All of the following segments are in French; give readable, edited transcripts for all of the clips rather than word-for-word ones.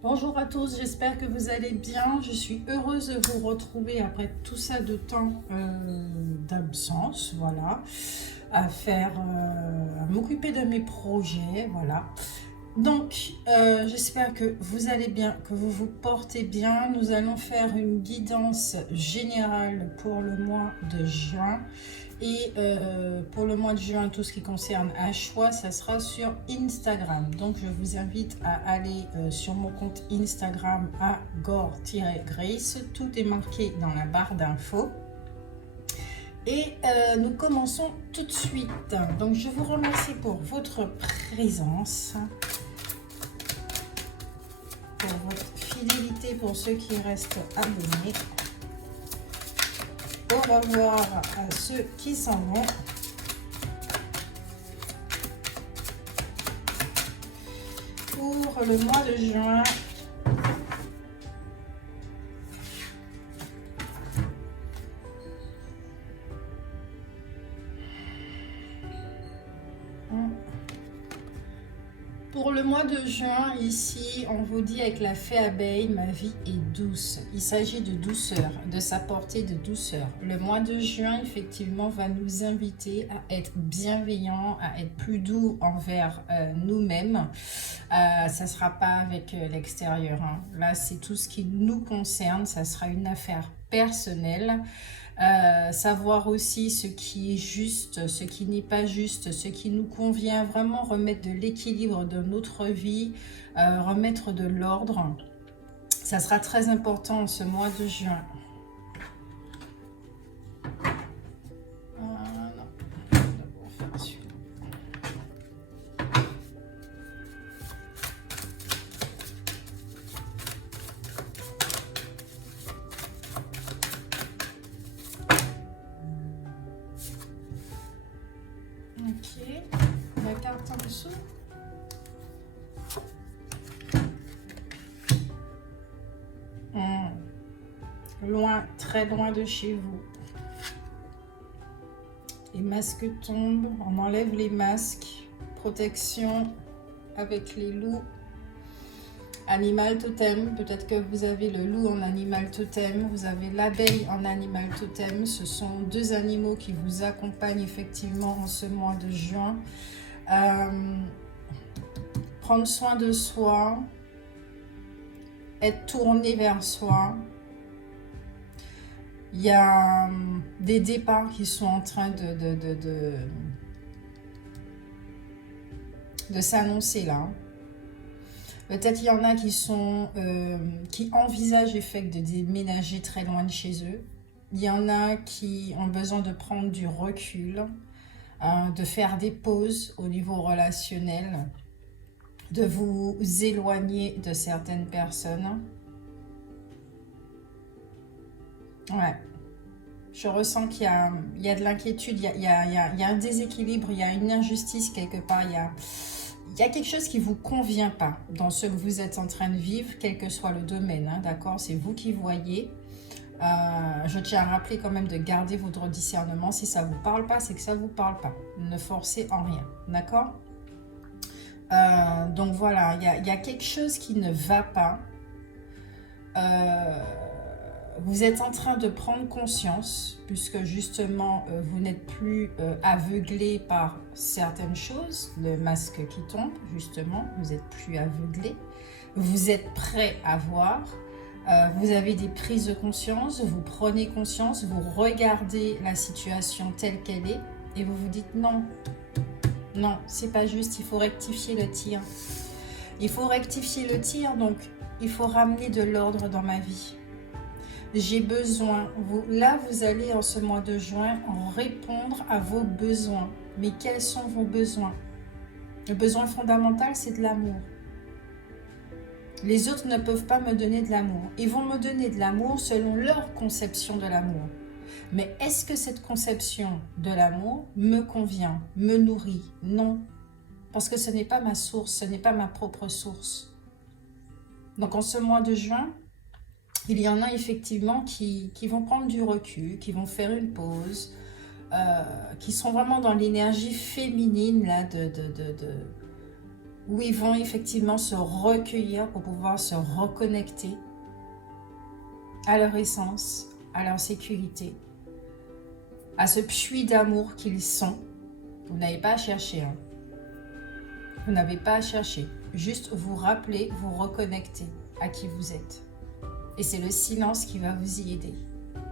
Bonjour à tous, j'espère que vous allez bien. Je suis heureuse de vous retrouver après tout ça de temps d'absence, voilà, à m'occuper de mes projets, voilà. Donc, j'espère que vous allez bien, que vous vous portez bien. Nous allons faire une guidance générale pour le mois de juin. Et pour le mois de juin, tout ce qui concerne un choix, ça sera sur Instagram. Donc, je vous invite à aller sur mon compte Instagram à gore-grace. Tout est marqué dans la barre d'infos. Et nous commençons tout de suite. Donc, je vous remercie pour votre présence, pour votre fidélité, pour ceux qui restent abonnés. Au revoir à ceux qui s'en vont. Pour le mois de juin, ici, on vous dit avec la fée abeille, ma vie est douce. Il s'agit de douceur, de s'apporter de douceur. Le mois de juin, effectivement, va nous inviter à être bienveillants, à être plus doux envers nous-mêmes. Ça ne sera pas avec l'extérieur, hein. Là, c'est tout ce qui nous concerne. Ça sera une affaire personnelle. Savoir aussi ce qui est juste, ce qui n'est pas juste, ce qui nous convient, vraiment remettre de l'équilibre dans notre vie, remettre de l'ordre. Ça sera très important en ce mois de juin. Ok, la carte en dessous. Loin, très loin de chez vous. Les masques tombent, on enlève les masques. Protection avec les loups. Animal totem, peut-être que vous avez le loup en animal totem, vous avez l'abeille en animal totem. Ce sont deux animaux qui vous accompagnent effectivement en ce mois de juin. Prendre soin de soi, être tourné vers soi. Il y a des départs qui sont en train de s'annoncer là. Peut-être il y en a qui envisagent le fait de déménager très loin de chez eux. Il y en a qui ont besoin de prendre du recul, de faire des pauses au niveau relationnel, de vous éloigner de certaines personnes. Ouais. Je ressens qu'il y a de l'inquiétude, il y a un déséquilibre, il y a une injustice quelque part, il y a quelque chose qui ne vous convient pas dans ce que vous êtes en train de vivre, quel que soit le domaine, hein, d'accord? C'est vous qui voyez. Je tiens à rappeler quand même de garder votre discernement. Si ça ne vous parle pas, c'est que ça ne vous parle pas. Ne forcez en rien, d'accord? Donc voilà, il y a quelque chose qui ne va pas. Vous êtes en train de prendre conscience, puisque justement, vous n'êtes plus aveuglé par certaines choses. Le masque qui tombe, justement, vous n'êtes plus aveuglé. Vous êtes prêt à voir. Vous avez des prises de conscience, vous prenez conscience, vous regardez la situation telle qu'elle est et vous vous dites non, non, c'est pas juste, il faut rectifier le tir. Il faut rectifier le tir, donc il faut ramener de l'ordre dans ma vie. J'ai besoin, là vous allez en ce mois de juin en répondre à vos besoins. Mais quels sont vos besoins? Le besoin fondamental, c'est de l'amour. Les autres ne peuvent pas me donner de l'amour. Ils vont me donner de l'amour selon leur conception de l'amour. Mais est-ce que cette conception de l'amour me convient, me nourrit? Non. Parce que ce n'est pas ma source, ce n'est pas ma propre source. Donc en ce mois de juin, il y en a effectivement qui vont prendre du recul, qui vont faire une pause, qui sont vraiment dans l'énergie féminine là, où ils vont effectivement se recueillir pour pouvoir se reconnecter à leur essence, à leur sécurité, à ce puits d'amour qu'ils sont. Vous n'avez pas à chercher, hein. Vous n'avez pas à chercher. Juste vous rappeler, vous reconnecter à qui vous êtes. Et c'est le silence qui va vous y aider.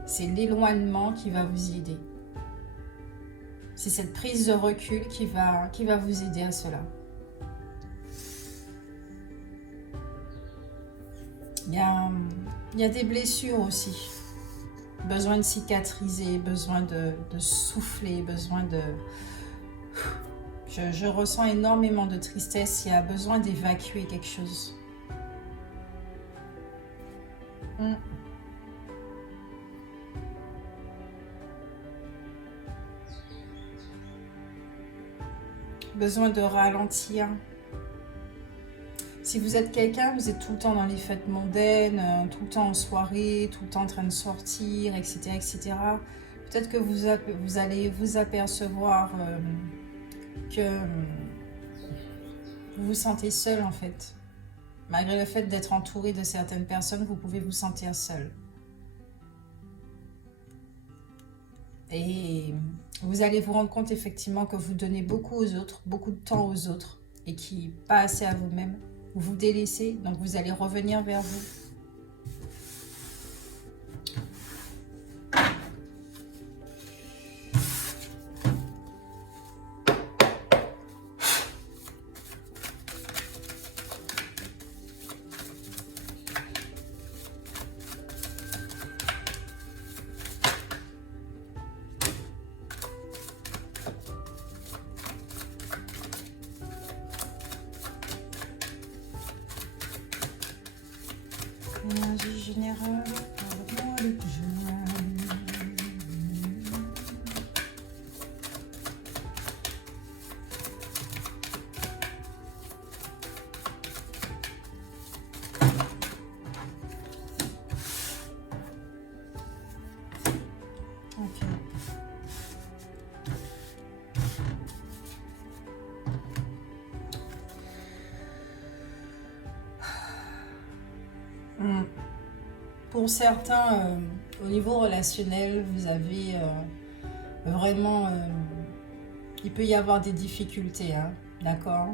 C'est l'éloignement qui va vous y aider. C'est cette prise de recul qui va vous aider à cela. Il y a des blessures aussi. Besoin de cicatriser, besoin de souffler, besoin de... Je ressens énormément de tristesse. Il y a besoin d'évacuer quelque chose. Besoin de ralentir. Si vous êtes quelqu'un, vous êtes tout le temps dans les fêtes mondaines, tout le temps en soirée, tout le temps en train de sortir, etc. etc. Peut-être que vous allez vous apercevoir que vous vous sentez seul en fait. Malgré le fait d'être entouré de certaines personnes, vous pouvez vous sentir seul. Et vous allez vous rendre compte effectivement que vous donnez beaucoup aux autres, beaucoup de temps aux autres et qui pas assez à vous-même. Vous vous délaissez, donc vous allez revenir vers vous. Énergie générale pour le mois de juin. Ok. Pour certains, au niveau relationnel, vous avez vraiment... il peut y avoir des difficultés, hein, d'accord?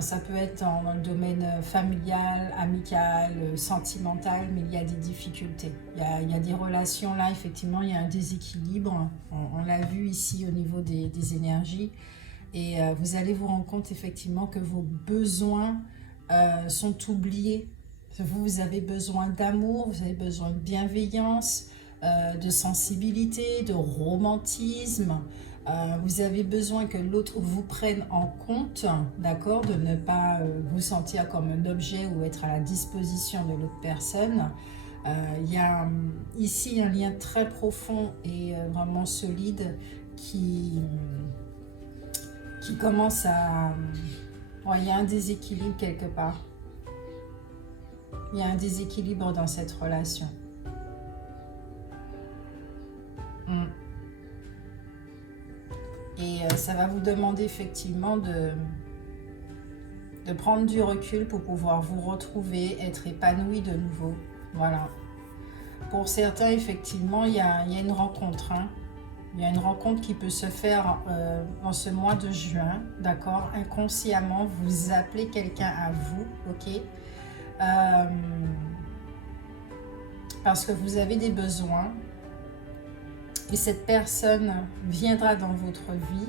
Ça peut être dans le domaine familial, amical, sentimental, mais il y a des difficultés. Il y a des relations là, effectivement, il y a un déséquilibre. On l'a vu ici au niveau des énergies. Et vous allez vous rendre compte effectivement que vos besoins sont oubliés. Vous avez besoin d'amour, vous avez besoin de bienveillance, de sensibilité, de romantisme. Vous avez besoin que l'autre vous prenne en compte, d'accord, de ne pas vous sentir comme un objet ou être à la disposition de l'autre personne. Il y a ici un lien très profond et vraiment solide qui commence à... Ouais, il y a un déséquilibre quelque part. Il y a un déséquilibre dans cette relation. Et ça va vous demander effectivement de prendre du recul pour pouvoir vous retrouver, être épanoui de nouveau. Voilà. Pour certains, effectivement, il y a une rencontre. Hein. Il y a une rencontre qui peut se faire en ce mois de juin, d'accord? Inconsciemment, vous appelez quelqu'un à vous, ok? Parce que vous avez des besoins et cette personne viendra dans votre vie,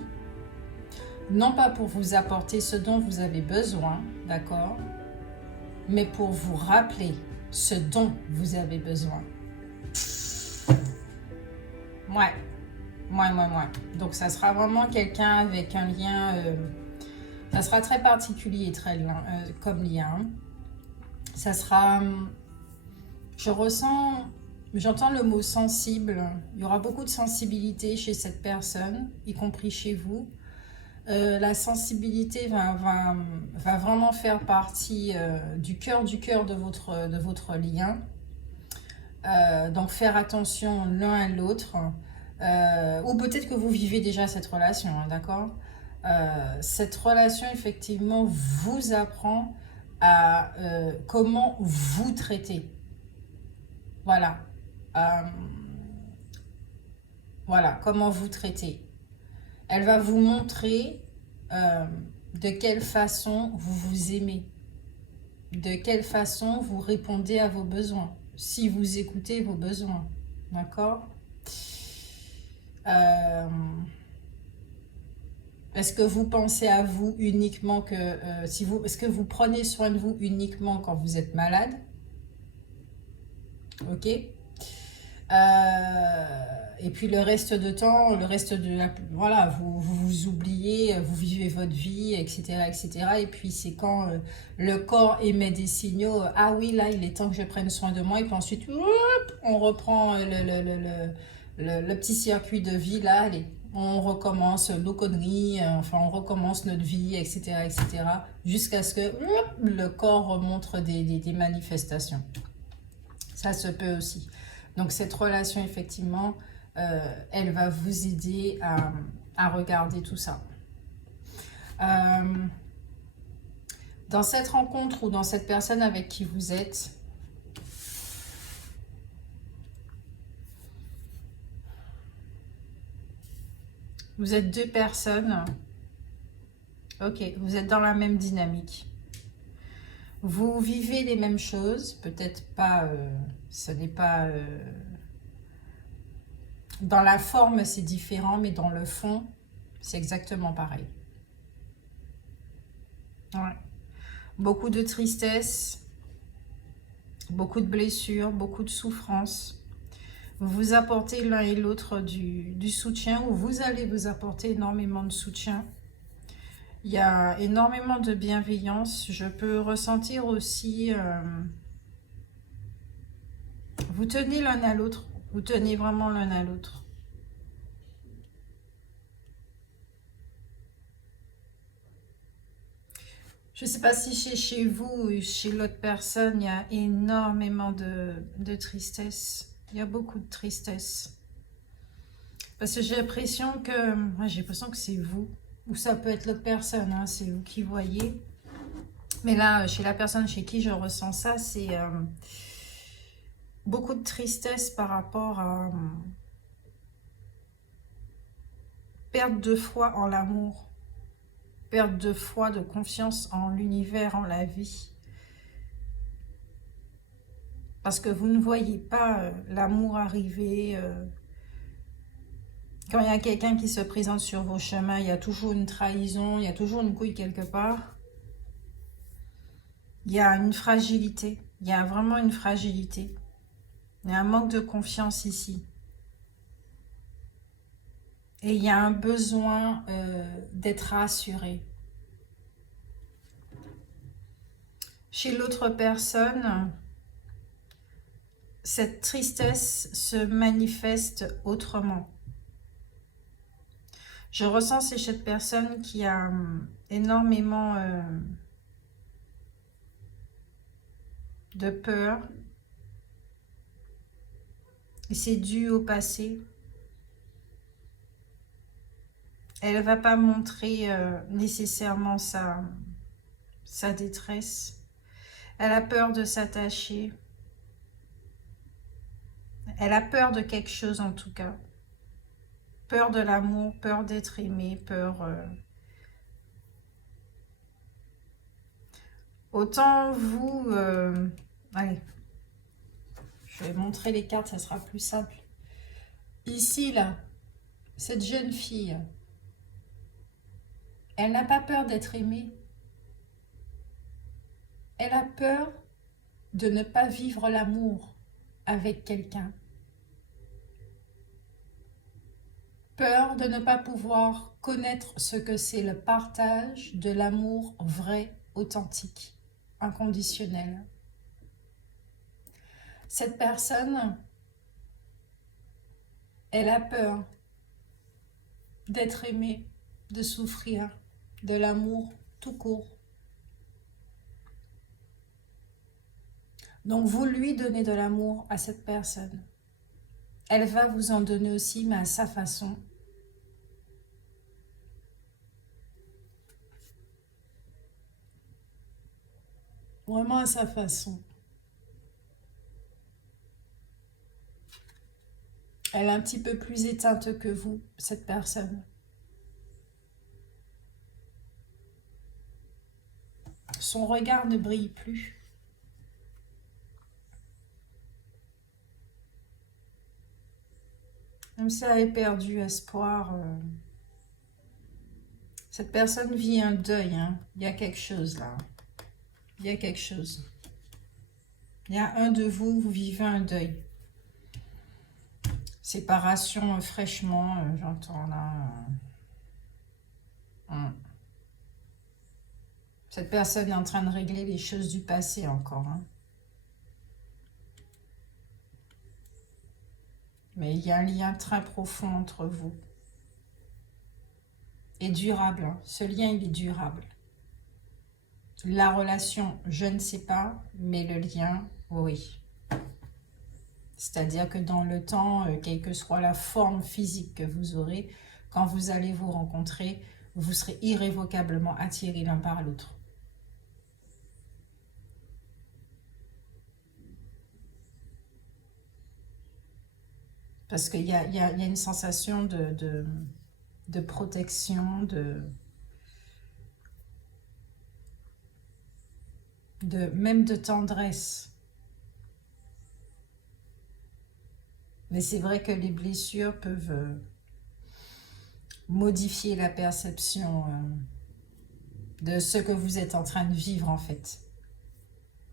non pas pour vous apporter ce dont vous avez besoin, d'accord, mais pour vous rappeler ce dont vous avez besoin. Ouais. Donc ça sera vraiment quelqu'un avec un lien, ça sera très particulier, très comme lien. Ça sera, j'entends le mot sensible. Il y aura beaucoup de sensibilité chez cette personne, y compris chez vous. La sensibilité va vraiment faire partie du cœur de votre lien. Donc faire attention l'un à l'autre. Ou peut-être que vous vivez déjà cette relation, hein, d'accord? Cette relation, effectivement, vous apprend à comment vous traiter. Voilà. Euh, voilà, comment vous traiter. Elle va vous montrer de quelle façon vous vous aimez, de quelle façon vous répondez à vos besoins, si vous écoutez vos besoins. D'accord? Est-ce que vous pensez à vous uniquement que... est-ce que vous prenez soin de vous uniquement quand vous êtes malade? Ok. Et puis le reste de temps, le reste de la... Voilà, vous oubliez, vous vivez votre vie, etc. etc. Et puis c'est quand le corps émet des signaux, ah oui, là, il est temps que je prenne soin de moi. Et puis ensuite, on reprend le petit circuit de vie, là, allez, on recommence nos conneries, enfin on recommence notre vie, etc. etc. jusqu'à ce que le corps remontre des manifestations. Ça se peut aussi. Donc cette relation, effectivement, elle va vous aider à regarder tout ça. Dans cette rencontre ou dans cette personne avec qui vous êtes, vous êtes deux personnes. Ok, vous êtes dans la même dynamique. Vous vivez les mêmes choses, peut-être pas, ce n'est pas... dans la forme, c'est différent, mais dans le fond, c'est exactement pareil. Ouais. Beaucoup de tristesse, beaucoup de blessures, beaucoup de souffrances. Vous vous apportez l'un et l'autre du soutien, ou vous allez vous apporter énormément de soutien. Il y a énormément de bienveillance. Je peux ressentir aussi... vous tenez l'un à l'autre. Vous tenez vraiment l'un à l'autre. Je ne sais pas si chez vous ou chez l'autre personne, il y a énormément de tristesse. Il y a beaucoup de tristesse. Parce que j'ai l'impression que c'est vous. Ou ça peut être l'autre personne, hein, c'est vous qui voyez. Mais là, chez la personne chez qui je ressens ça, c'est beaucoup de tristesse par rapport à perte de foi en l'amour. Perte de foi, de confiance en l'univers, en la vie. Parce que vous ne voyez pas l'amour arriver. Quand il y a quelqu'un qui se présente sur vos chemins, il y a toujours une trahison, il y a toujours une couille quelque part. Il y a une fragilité, il y a vraiment une fragilité. Il y a un manque de confiance ici. Et il y a un besoin d'être rassuré. Chez l'autre personne, cette tristesse se manifeste autrement. Je ressens chez cette personne qui a énormément de peur. Et c'est dû au passé. Elle ne va pas montrer nécessairement sa détresse. Elle a peur de s'attacher. Elle a peur de quelque chose en tout cas. Peur de l'amour, peur d'être aimée, peur... Autant vous... Allez, je vais montrer les cartes, ça sera plus simple. Ici, là, cette jeune fille, elle n'a pas peur d'être aimée. Elle a peur de ne pas vivre l'amour avec quelqu'un. Peur de ne pas pouvoir connaître ce que c'est le partage de l'amour vrai, authentique, inconditionnel. Cette personne, elle a peur d'être aimée, de souffrir de l'amour tout court. Donc vous lui donnez de l'amour à cette personne. Elle va vous en donner aussi, mais à sa façon. Vraiment à sa façon. Elle est un petit peu plus éteinte que vous, cette personne. Son regard ne brille plus. Comme si elle avait perdu espoir. Cette personne vit un deuil. Hein. Il y a quelque chose là. Il y a quelque chose. Il y a un de vous, vous vivez un deuil. Séparation fraîchement, j'entends là. Cette personne est en train de régler les choses du passé encore. Hein. Mais il y a un lien très profond entre vous. Et durable. Hein. Ce lien, il est durable. La relation, je ne sais pas, mais le lien, oui. C'est-à-dire que dans le temps, quelle que soit la forme physique que vous aurez, quand vous allez vous rencontrer, vous serez irrévocablement attirés l'un par l'autre. Parce qu'il y a une sensation de protection, même de tendresse. Mais c'est vrai que les blessures peuvent modifier la perception de ce que vous êtes en train de vivre en fait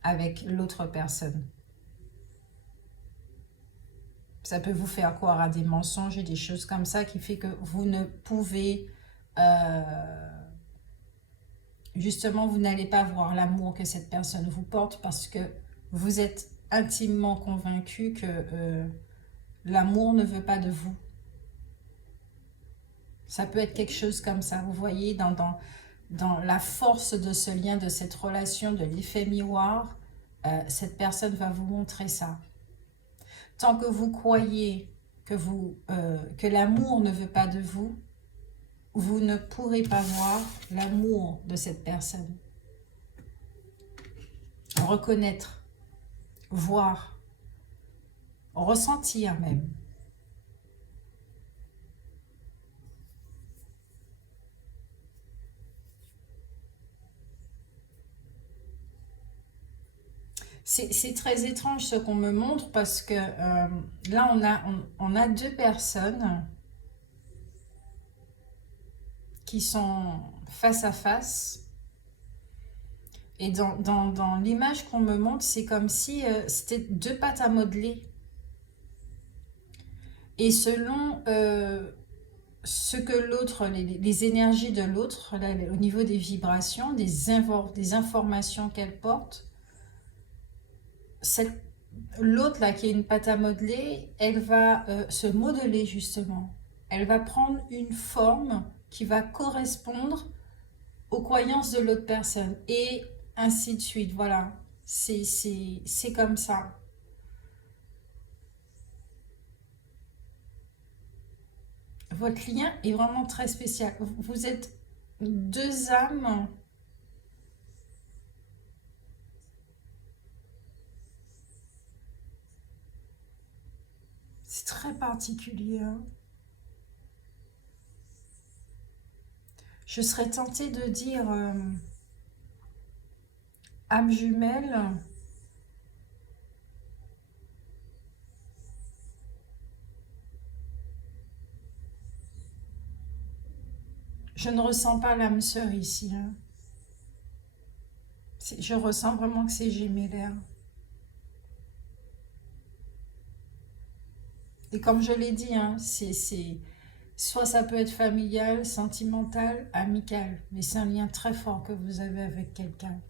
avec l'autre personne. Ça peut vous faire croire à des mensonges et des choses comme ça qui fait que vous ne pouvez... justement, vous n'allez pas voir l'amour que cette personne vous porte parce que vous êtes intimement convaincu que l'amour ne veut pas de vous. Ça peut être quelque chose comme ça, vous voyez, dans la force de ce lien, de cette relation, de l'effet miroir, cette personne va vous montrer ça. Tant que vous croyez que l'amour ne veut pas de vous, vous ne pourrez pas voir l'amour de cette personne. Reconnaître, voir, ressentir même. C'est très étrange ce qu'on me montre parce que là, on a deux personnes qui sont face à face. Et dans l'image qu'on me montre, c'est comme si c'était deux pâtes à modeler. Et selon ce que l'autre, les énergies de l'autre, au niveau des vibrations, des informations qu'elle porte, l'autre là qui est une pâte à modeler, elle va se modeler justement. Elle va prendre une forme qui va correspondre aux croyances de l'autre personne et ainsi de suite. Voilà, c'est comme ça. Votre lien est vraiment très spécial. Vous êtes deux âmes. C'est très particulier. Hein. Je serais tentée de dire âme jumelle. Je ne ressens pas l'âme sœur ici. Hein. Je ressens vraiment que c'est gémellaire. Et comme je l'ai dit, hein, soit ça peut être familial, sentimental, amical. Mais c'est un lien très fort que vous avez avec quelqu'un.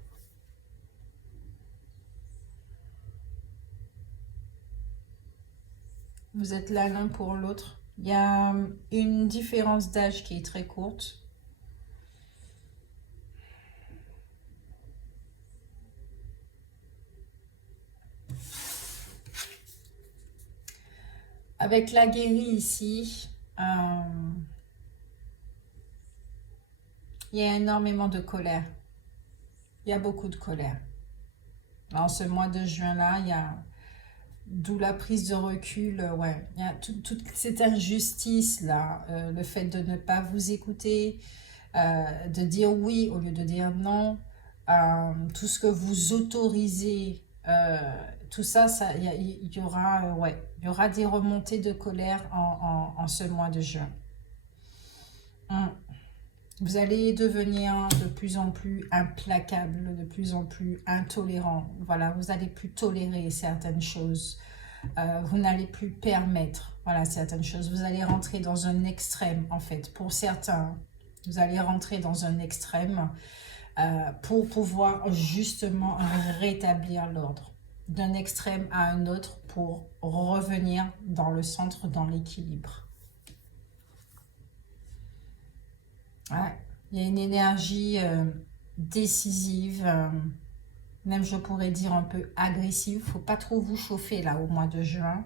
Vous êtes là l'un pour l'autre. Il y a une différence d'âge qui est très courte. Avec la guérie ici, il y a énormément de colère. Il y a beaucoup de colère. En ce mois de juin-là, il y a, d'où la prise de recul, ouais, il y a toute cette injustice-là, le fait de ne pas vous écouter, de dire oui au lieu de dire non, tout ce que vous autorisez, tout ça, il y aura, ouais, il y aura des remontées de colère en ce mois de juin. Vous allez devenir de plus en plus implacable, de plus en plus intolérant. Voilà, vous n'allez plus tolérer certaines choses. Vous n'allez plus permettre, voilà, certaines choses. Vous allez rentrer dans un extrême, en fait. Pour certains, vous allez rentrer dans un extrême pour pouvoir justement rétablir l'ordre. D'un extrême à un autre pour revenir dans le centre, dans l'équilibre. Ouais. Il y a une énergie décisive, même je pourrais dire un peu agressive. Il ne faut pas trop vous chauffer là au mois de juin,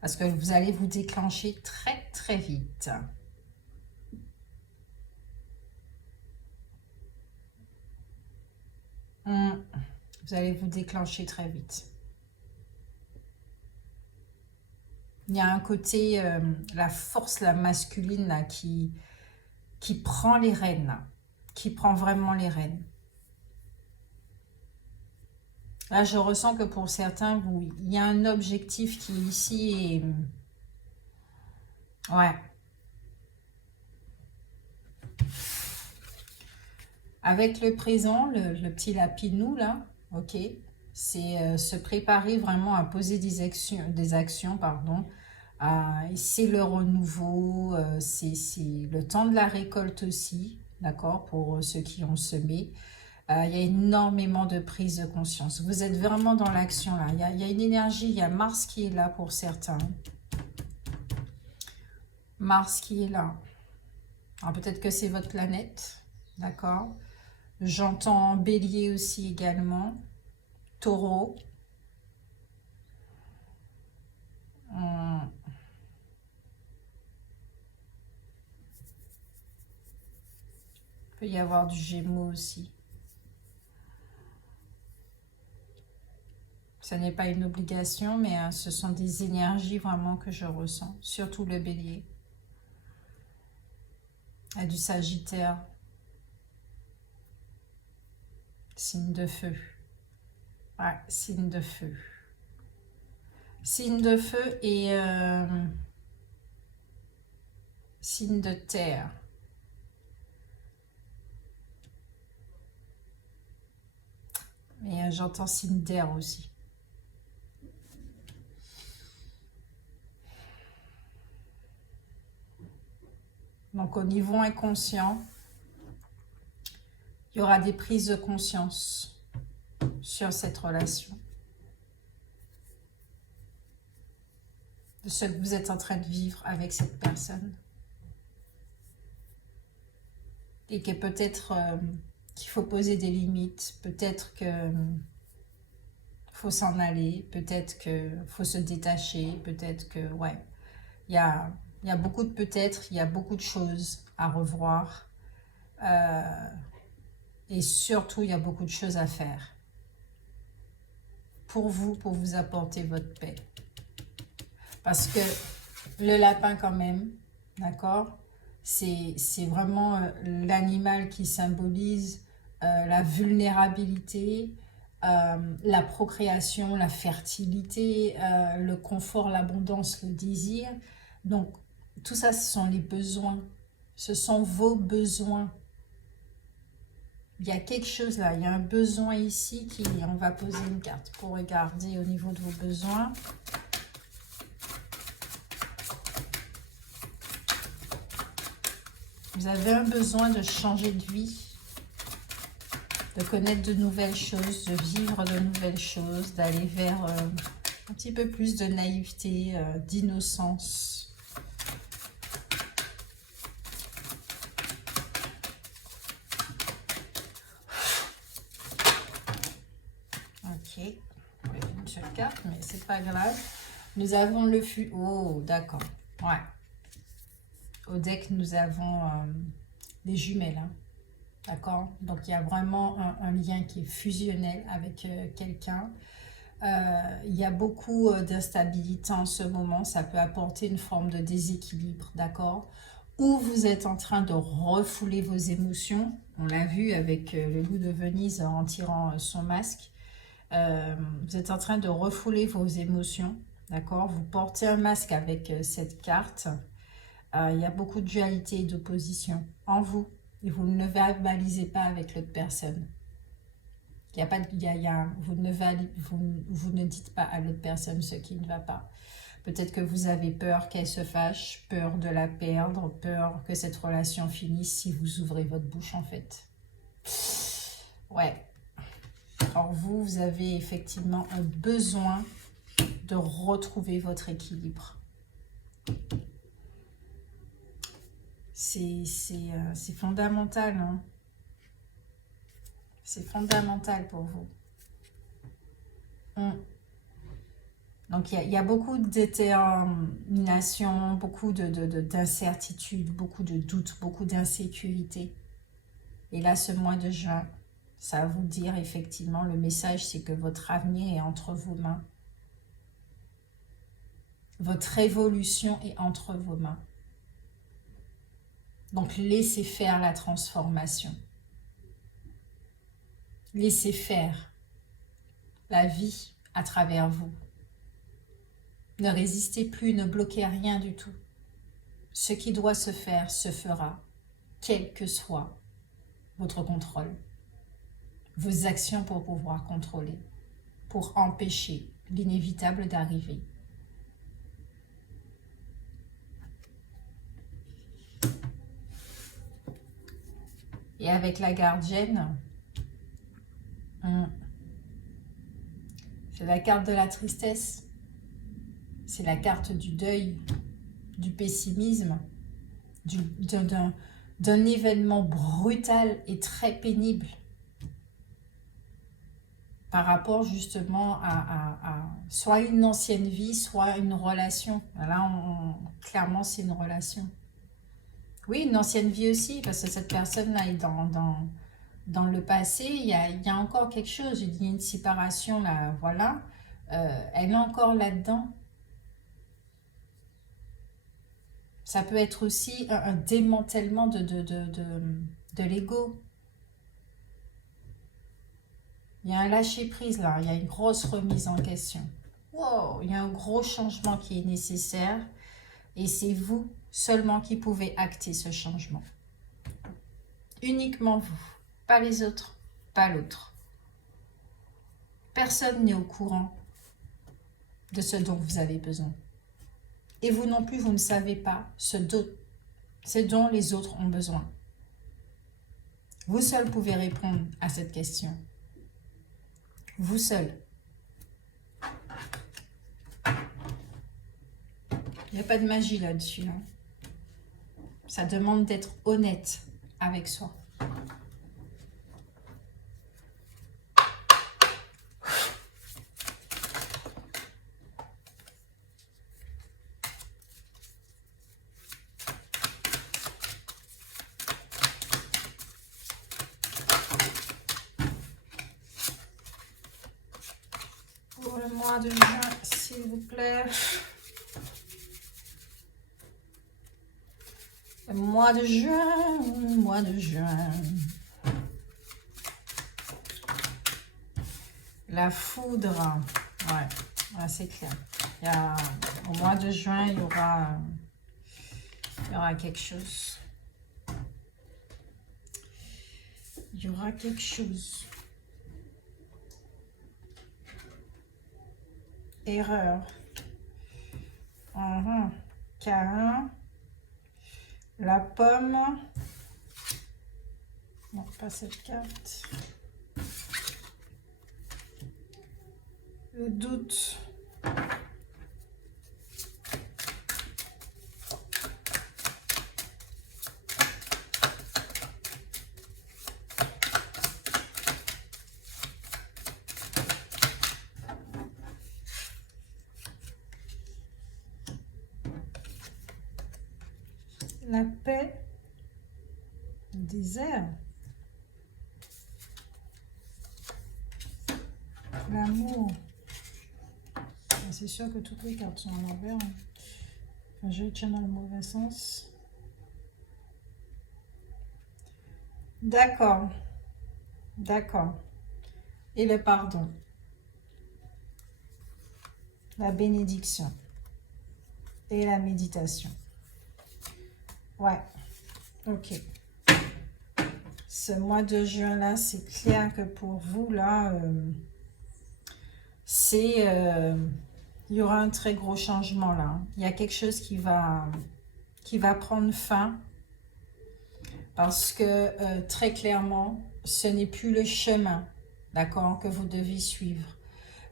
parce que vous allez vous déclencher très très vite. Vous allez vous déclencher très vite. Il y a un côté, la force, la masculine là, qui prend les rênes, là, qui prend vraiment les rênes. Là, je ressens que pour certains, il y a un objectif qui est ici et... Ouais. Avec le présent, le petit lapinou, là, ok, c'est se préparer vraiment à poser des actions, pardon. C'est le renouveau, c'est le temps de la récolte aussi, d'accord, pour ceux qui ont semé. Il y a énormément de prise de conscience. Vous êtes vraiment dans l'action là. Il y a une énergie, il y a Mars qui est là pour certains. Mars qui est là. Alors peut-être que c'est votre planète, d'accord. J'entends Bélier aussi également. Taureau. Il peut y avoir du Gémeaux aussi. Ce n'est pas une obligation, mais ce sont des énergies vraiment que je ressens. Surtout le Bélier. Et du Sagittaire. Signe de feu. Ouais, signe de feu. Signe de feu et signe de terre. Et j'entends signe d'air aussi. Donc au niveau inconscient, il y aura des prises de conscience sur cette relation. De ce que vous êtes en train de vivre avec cette personne. Et que peut-être qu'il faut poser des limites, peut-être que faut s'en aller, peut-être qu'il faut se détacher, peut-être que, ouais, il y a beaucoup de peut-être, il y a beaucoup de choses à revoir. Et surtout, il y a beaucoup de choses à faire. Pour vous apporter votre paix. Parce que le lapin quand même, d'accord, c'est vraiment l'animal qui symbolise la vulnérabilité, la procréation, la fertilité, le confort, l'abondance, le désir. Donc, tout ça, ce sont les besoins. Ce sont vos besoins. Il y a quelque chose là, il y a un besoin ici qui... On va poser une carte pour regarder au niveau de vos besoins. Vous avez un besoin de changer de vie, de connaître de nouvelles choses, de vivre de nouvelles choses, d'aller vers un petit peu plus de naïveté, d'innocence. Ok, une seule carte, mais c'est pas grave. Nous avons le fût. Oh, d'accord. Ouais. Au deck, nous avons les jumelles. Hein. D'accord? Donc, il y a vraiment un lien qui est fusionnel avec quelqu'un. Il y a beaucoup d'instabilité en ce moment. Ça peut apporter une forme de déséquilibre, d'accord? Ou vous êtes en train de refouler vos émotions. On l'a vu avec le loup de Venise en tirant son masque. Vous êtes en train de refouler vos émotions, d'accord? Vous portez un masque avec cette carte. Il y a beaucoup de dualité et d'opposition en vous. Et vous ne verbalisez pas avec l'autre personne. Il y a pas, vous ne dites pas à l'autre personne ce qui ne va pas. Peut-être que vous avez peur qu'elle se fâche, peur de la perdre, peur que cette relation finisse si vous ouvrez votre bouche en fait. Ouais. Alors vous avez effectivement un besoin de retrouver votre équilibre. C'est fondamental, hein. C'est fondamental pour vous. Donc, il y a beaucoup de détermination, beaucoup d'incertitude, beaucoup de doutes, beaucoup d'insécurité. Et là, ce mois de juin, ça va vous dire effectivement, le message, c'est que votre avenir est entre vos mains. Votre évolution est entre vos mains. Donc, laissez faire la transformation. Laissez faire la vie à travers vous. Ne résistez plus, ne bloquez rien du tout. Ce qui doit se faire, se fera, quel que soit votre contrôle. Vos actions pour pouvoir contrôler, pour empêcher l'inévitable d'arriver. Et avec la gardienne, c'est la carte de la tristesse, c'est la carte du deuil, du pessimisme, d'un événement brutal et très pénible par rapport justement à soit une ancienne vie, soit une relation. Là, clairement, c'est une relation. Oui, une ancienne vie aussi, parce que cette personne-là est dans le passé, il y a encore quelque chose, il y a une séparation là, voilà. Elle est encore là-dedans. Ça peut être aussi un démantèlement de l'ego. Il y a un lâcher-prise là, il y a une grosse remise en question. Wow, il y a un gros changement qui est nécessaire et c'est vous seulement qui pouvez acter ce changement. Uniquement vous, pas les autres, pas l'autre. Personne n'est au courant de ce dont vous avez besoin. Et vous non plus, vous ne savez pas ce dont les autres ont besoin. Vous seul pouvez répondre à cette question. Vous seul. Il n'y a pas de magie là-dessus. Hein. Ça demande d'être honnête avec soi. Pour le mois de juin, s'il vous plaît. Mois de juin. La foudre. Ouais, c'est clair. Au mois de juin, il y aura quelque chose. Il y aura quelque chose. Erreur. Cain. La pomme. Non, pas cette carte. Le doute. La paix. Le désert. L'amour. C'est sûr que toutes les cartes sont à l'envers. Enfin, je tiens dans le mauvais sens. D'accord. D'accord. Et le pardon. La bénédiction. Et la méditation. Ouais. Ok. Ce mois de juin là, c'est clair que pour vous là, il y aura un très gros changement là. Il y a quelque chose qui va prendre fin parce que très clairement, ce n'est plus le chemin, d'accord, que vous devez suivre.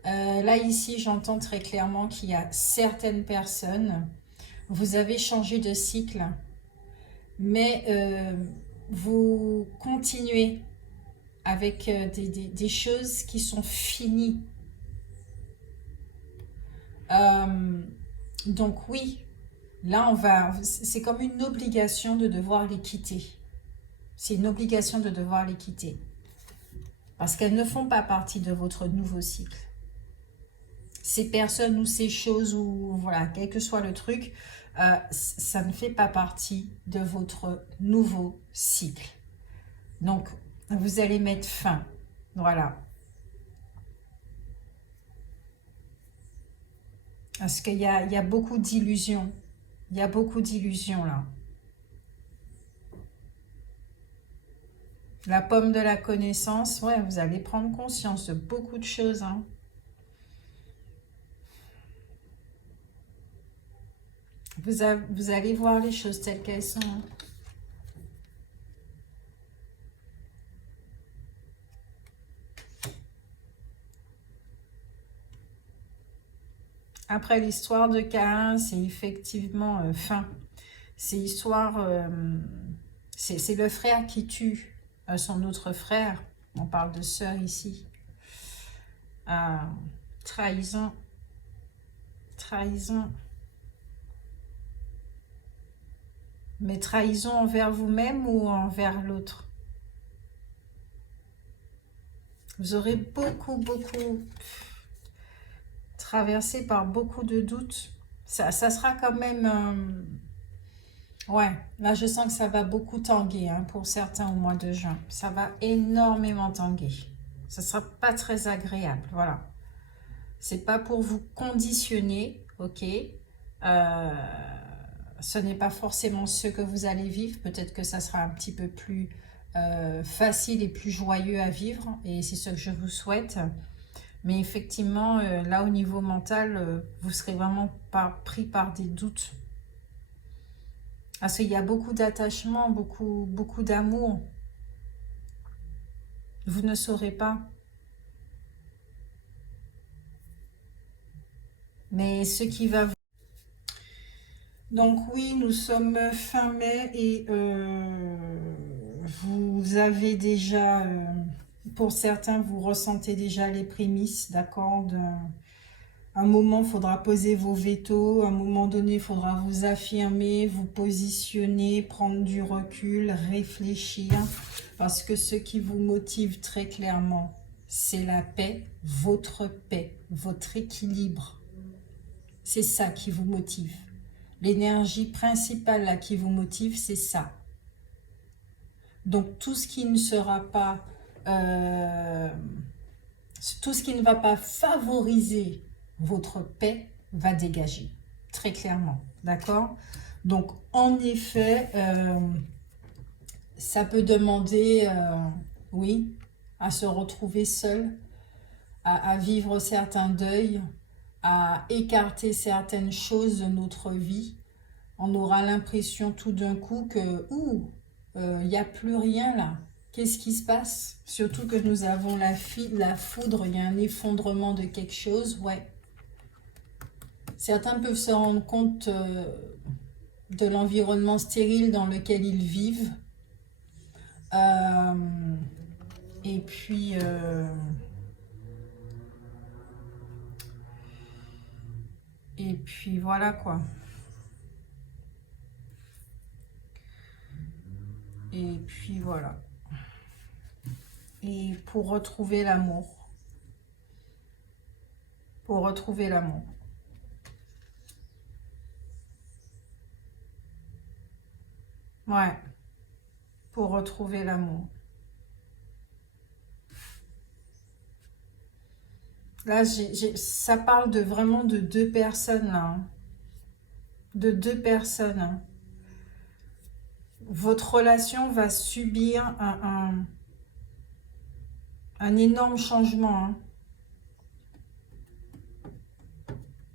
Là ici, j'entends très clairement qu'il y a certaines personnes, vous avez changé de cycle, mais vous continuez avec des choses qui sont finies. Donc oui, là c'est comme une obligation de devoir les quitter. C'est une obligation de devoir les quitter. Parce qu'elles ne font pas partie de votre nouveau cycle. Ces personnes ou ces choses, ou voilà, quel que soit le truc, ça ne fait pas partie de votre nouveau cycle. Donc, vous allez mettre fin. Voilà. Parce qu'il y a beaucoup d'illusions. Il y a beaucoup d'illusions là. La pomme de la connaissance, ouais, vous allez prendre conscience de beaucoup de choses, hein. Vous allez voir les choses telles qu'elles sont, hein. Après l'histoire de Caïn, c'est effectivement fin. C'est histoire, c'est le frère qui tue son autre frère. On parle de sœur ici. Trahison. Trahison. Mais trahison envers vous-même ou envers l'autre? Vous aurez beaucoup traversé par beaucoup de doutes. Ça sera quand même... ouais, là je sens que ça va beaucoup tanguer hein, pour certains au mois de juin. Ça va énormément tanguer. Ça ne sera pas très agréable, voilà. C'est pas pour vous conditionner, ok. Ce n'est pas forcément ce que vous allez vivre. Peut-être que ça sera un petit peu plus facile et plus joyeux à vivre. Et c'est ce que je vous souhaite. Mais effectivement, là au niveau mental, vous serez vraiment pris par des doutes. Parce qu'il y a beaucoup d'attachement, beaucoup d'amour. Vous ne saurez pas. Mais ce qui va... Donc oui, nous sommes fin mai et vous avez déjà... pour certains, vous ressentez déjà les prémices, d'accord. Un moment, il faudra poser vos vétos. À un moment donné, il faudra vous affirmer, vous positionner, prendre du recul, réfléchir. Parce que ce qui vous motive très clairement, c'est la paix, votre équilibre. C'est ça qui vous motive. L'énergie principale là, qui vous motive, c'est ça. Donc tout ce qui ne sera pas... tout ce qui ne va pas favoriser votre paix va dégager, très clairement, d'accord? Donc, en effet, ça peut demander, oui, à se retrouver seul, à vivre certains deuils, à écarter certaines choses de notre vie. On aura l'impression tout d'un coup que, il n'y a plus rien là. Qu'est-ce qui se passe? Surtout que nous avons la foudre, il y a un effondrement de quelque chose, ouais. Certains peuvent se rendre compte de l'environnement stérile dans lequel ils vivent. Et puis... voilà quoi. Et puis voilà. Et pour retrouver l'amour. pour retrouver l'amour. Ouais, pour retrouver l'amour. Là, ça parle de vraiment de deux personnes, là. Hein. De deux personnes. Hein. Votre relation va subir un énorme changement. Hein.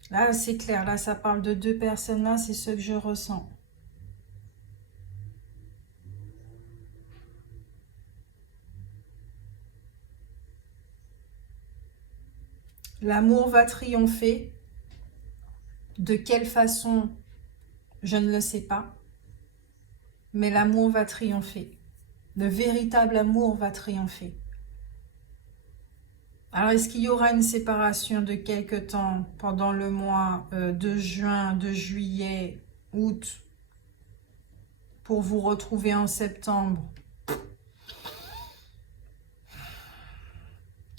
Là, c'est clair. Là, ça parle de deux personnes, là. C'est ce que je ressens. L'amour va triompher. De quelle façon, je ne le sais pas. Mais l'amour va triompher. Le véritable amour va triompher. Alors, est-ce qu'il y aura une séparation de quelque temps pendant le mois de juin, de juillet, août, pour vous retrouver en septembre?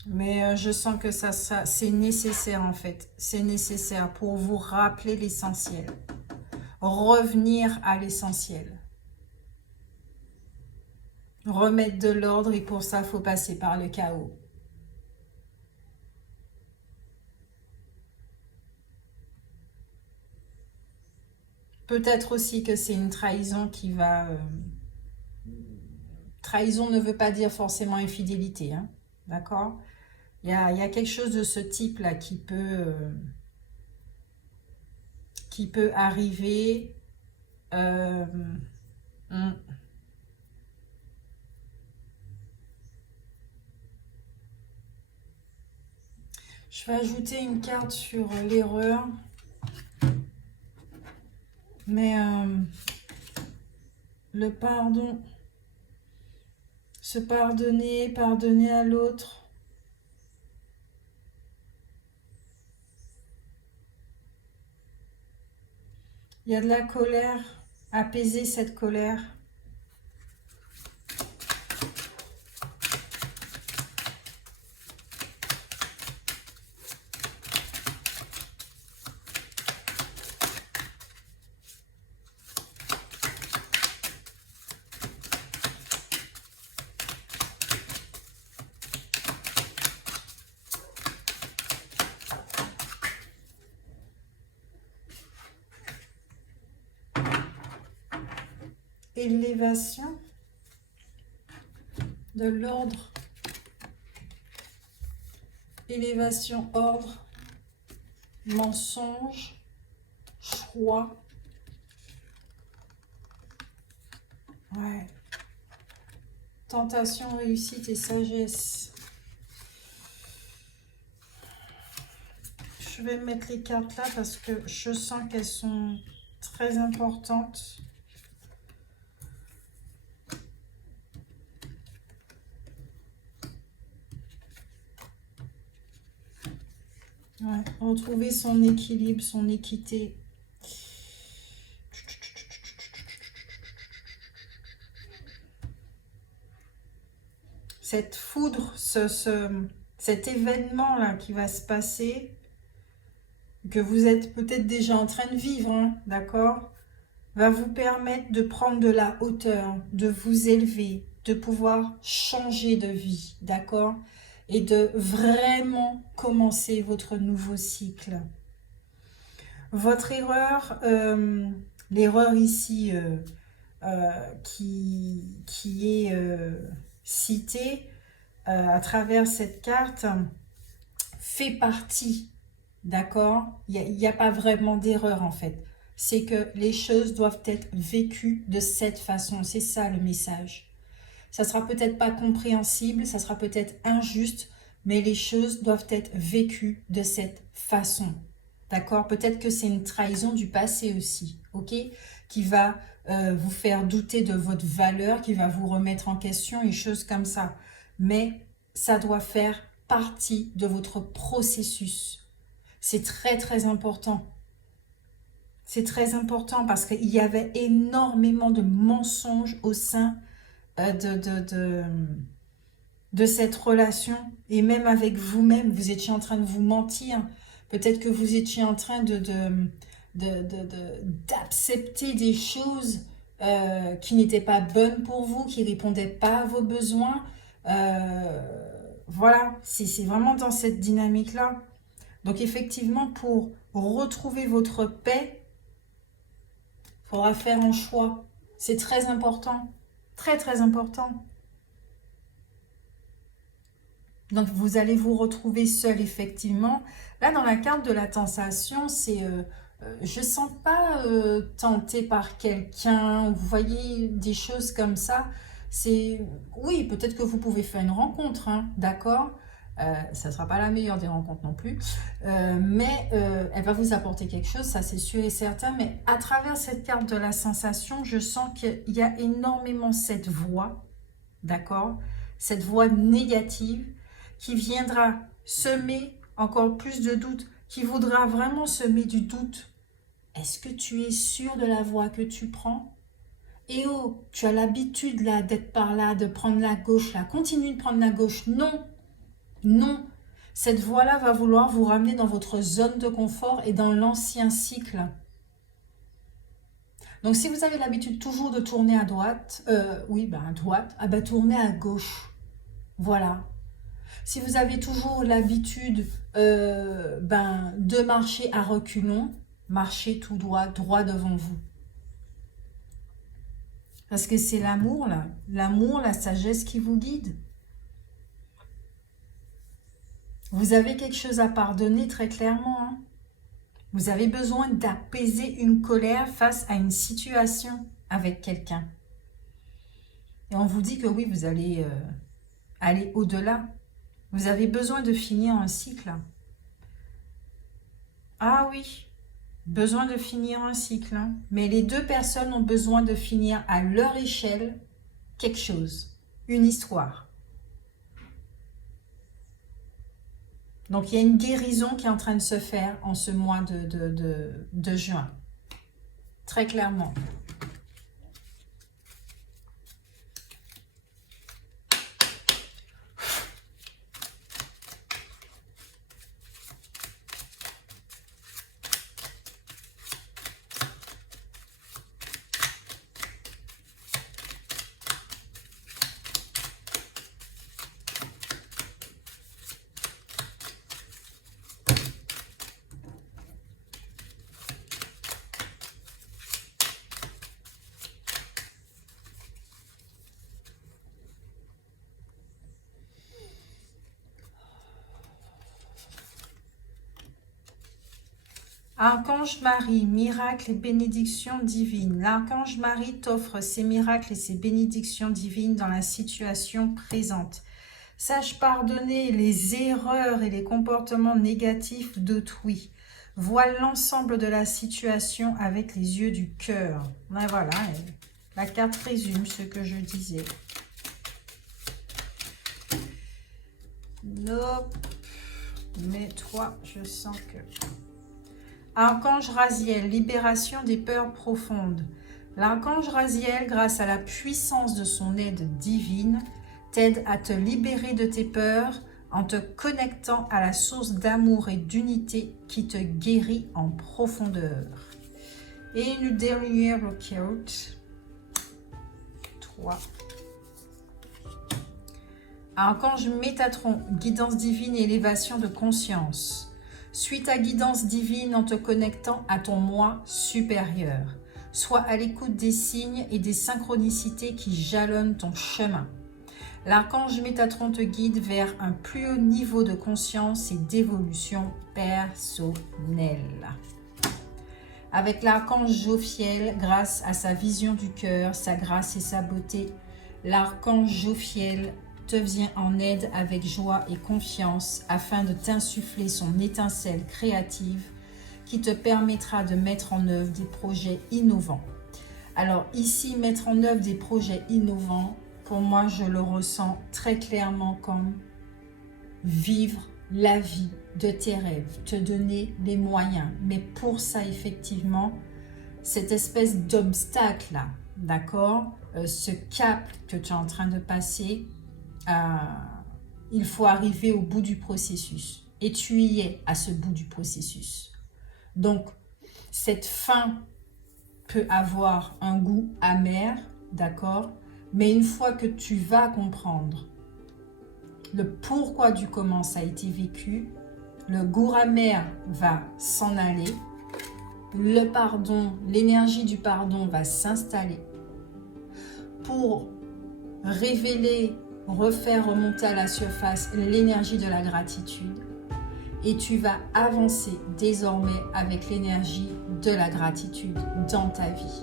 Mais je sens que ça c'est nécessaire en fait. C'est nécessaire pour vous rappeler l'essentiel. Revenir à l'essentiel. Remettre de l'ordre et pour ça, il faut passer par le chaos. Peut-être aussi que c'est une trahison qui va... Trahison ne veut pas dire forcément infidélité, hein, d'accord? Il y a quelque chose de ce type-là qui peut arriver. Je vais ajouter une carte sur l'erreur. Mais le pardon, se pardonner, pardonner à l'autre. Il y a de la colère, apaiser cette colère. Élévation de l'ordre, élévation, ordre, mensonge, choix. Ouais. Tentation, réussite et sagesse. Je vais mettre les cartes là parce que je sens qu'elles sont très importantes. Ouais, retrouver son équilibre, son équité. Cette foudre, cet événement-là qui va se passer, que vous êtes peut-être déjà en train de vivre, hein, d'accord, va vous permettre de prendre de la hauteur, de vous élever, de pouvoir changer de vie, d'accord, et de vraiment commencer votre nouveau cycle. Votre erreur, l'erreur ici qui est citée à travers cette carte, fait partie, d'accord? Il n'y a pas vraiment d'erreur en fait. C'est que les choses doivent être vécues de cette façon. C'est ça le message. Ça sera peut-être pas compréhensible, ça sera peut-être injuste, mais les choses doivent être vécues de cette façon. D'accord? Peut-être que c'est une trahison du passé aussi, ok? Qui va vous faire douter de votre valeur, qui va vous remettre en question et choses comme ça. Mais ça doit faire partie de votre processus. C'est très très important. C'est très important parce qu'il y avait énormément de mensonges au sein de cette relation. Et même avec vous-même, vous étiez en train de vous mentir Peut-être que vous étiez en train d'accepter des choses qui n'étaient pas bonnes pour vous, qui ne répondaient pas à vos besoins. Voilà, c'est vraiment dans cette dynamique-là. Donc effectivement, pour retrouver votre paix, il faudra faire un choix. C'est très important, très très important. Donc vous allez vous retrouver seul effectivement. Là dans la carte de la tentation, c'est je ne sens pas tenté par quelqu'un. Vous voyez des choses comme ça. C'est oui, peut-être que vous pouvez faire une rencontre, hein, d'accord. Ça ne sera pas la meilleure des rencontres non plus, mais elle va vous apporter quelque chose, ça c'est sûr et certain. Mais à travers cette carte de la sensation, je sens qu'il y a énormément cette voix, d'accord, cette voix négative qui viendra semer encore plus de doutes, qui voudra vraiment semer du doute. Est-ce que tu es sûr de la voie que tu prends? Et oh, tu as l'habitude là d'être par là, de prendre la gauche là, continue de prendre la gauche. Non, non. Cette voie-là va vouloir vous ramener dans votre zone de confort et dans l'ancien cycle. Donc si vous avez l'habitude toujours de tourner à droite, à droite, tournez à gauche. Voilà. Si vous avez toujours l'habitude de marcher à reculons, marchez tout droit, droit devant vous. Parce que c'est l'amour, là. L'amour, la sagesse qui vous guide. Vous avez quelque chose à pardonner très clairement. Hein. Vous avez besoin d'apaiser une colère face à une situation avec quelqu'un. Et on vous dit que oui, vous allez aller au-delà. Vous avez besoin de finir un cycle. Ah oui, besoin de finir un cycle. Hein. Mais les deux personnes ont besoin de finir à leur échelle quelque chose, une histoire. Donc, il y a une guérison qui est en train de se faire en ce mois de juin. Très clairement. Archange Marie, miracles et bénédictions divines. L'archange Marie t'offre ses miracles et ses bénédictions divines dans la situation présente. Sache pardonner les erreurs et les comportements négatifs d'autrui. Vois l'ensemble de la situation avec les yeux du cœur. Ben voilà, la carte résume ce que je disais. Nope. Mais toi, je sens que... Archange Raziel, libération des peurs profondes. L'archange Raziel, grâce à la puissance de son aide divine, t'aide à te libérer de tes peurs en te connectant à la source d'amour et d'unité qui te guérit en profondeur. Et une dernière carte. 3. Archange Métatron, guidance divine et élévation de conscience. Suis ta guidance divine en te connectant à ton moi supérieur. Sois à l'écoute des signes et des synchronicités qui jalonnent ton chemin. L'archange Métatron te guide vers un plus haut niveau de conscience et d'évolution personnelle. Avec l'archange Jophiel, grâce à sa vision du cœur, sa grâce et sa beauté, l'archange Jophiel te vient en aide avec joie et confiance afin de t'insuffler son étincelle créative qui te permettra de mettre en œuvre des projets innovants. Alors ici, mettre en œuvre des projets innovants, pour moi, je le ressens très clairement comme vivre la vie de tes rêves, te donner les moyens. Mais pour ça, effectivement, cette espèce d'obstacle-là, d'accord, ce cap que tu es en train de passer, il faut arriver au bout du processus. et tu y es à ce bout du processus. Donc, cette fin peut avoir un goût amer, d'accord? Mais une fois que tu vas comprendre le pourquoi du comment ça a été vécu, le goût amer va s'en aller, le pardon, l'énergie du pardon va s'installer pour révéler, refaire remonter à la surface l'énergie de la gratitude. Et tu vas avancer désormais avec l'énergie de la gratitude dans ta vie.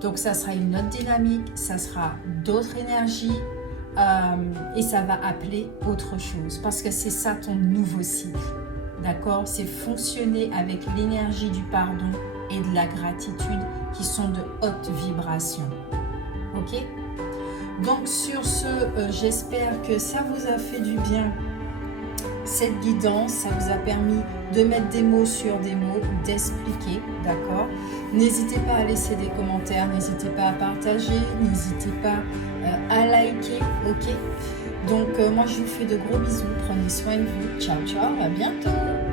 Donc ça sera une autre dynamique, ça sera d'autres énergies et ça va appeler autre chose. Parce que c'est ça ton nouveau cycle. D'accord? C'est fonctionner avec l'énergie du pardon et de la gratitude qui sont de haute vibration. Ok? Donc sur ce, j'espère que ça vous a fait du bien. Cette guidance, ça vous a permis de mettre des mots sur des mots, d'expliquer, d'accord? N'hésitez pas à laisser des commentaires, n'hésitez pas à partager, n'hésitez pas à liker, ok? Donc moi je vous fais de gros bisous, prenez soin de vous, ciao ciao, à bientôt!